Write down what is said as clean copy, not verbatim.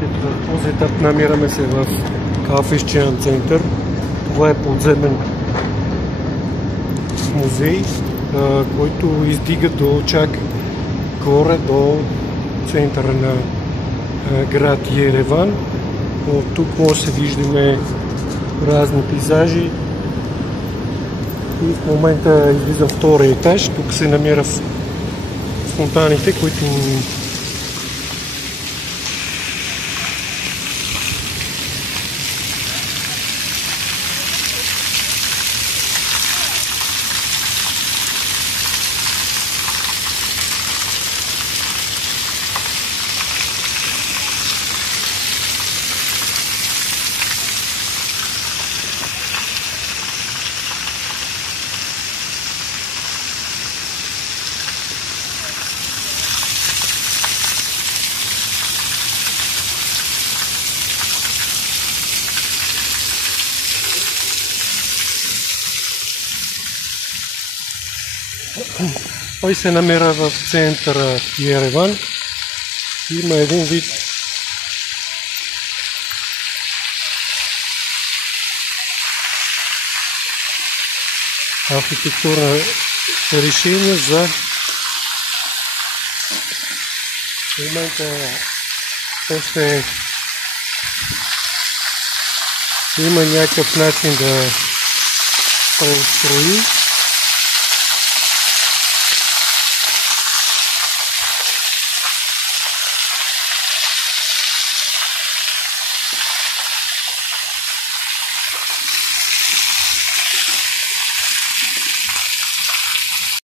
В този етап намираме се в Kaufischian център. Това е подземен музей, който издига до чак горе до центъра на град Ереван. От тук може да се виждаме разни пейзажи. И в момента излизам втория етаж. Тук се намира фонтаните, които той се намира в центъра Ереван. Има един вид архитектурно решение за момента. После има някакъв начин да преустрои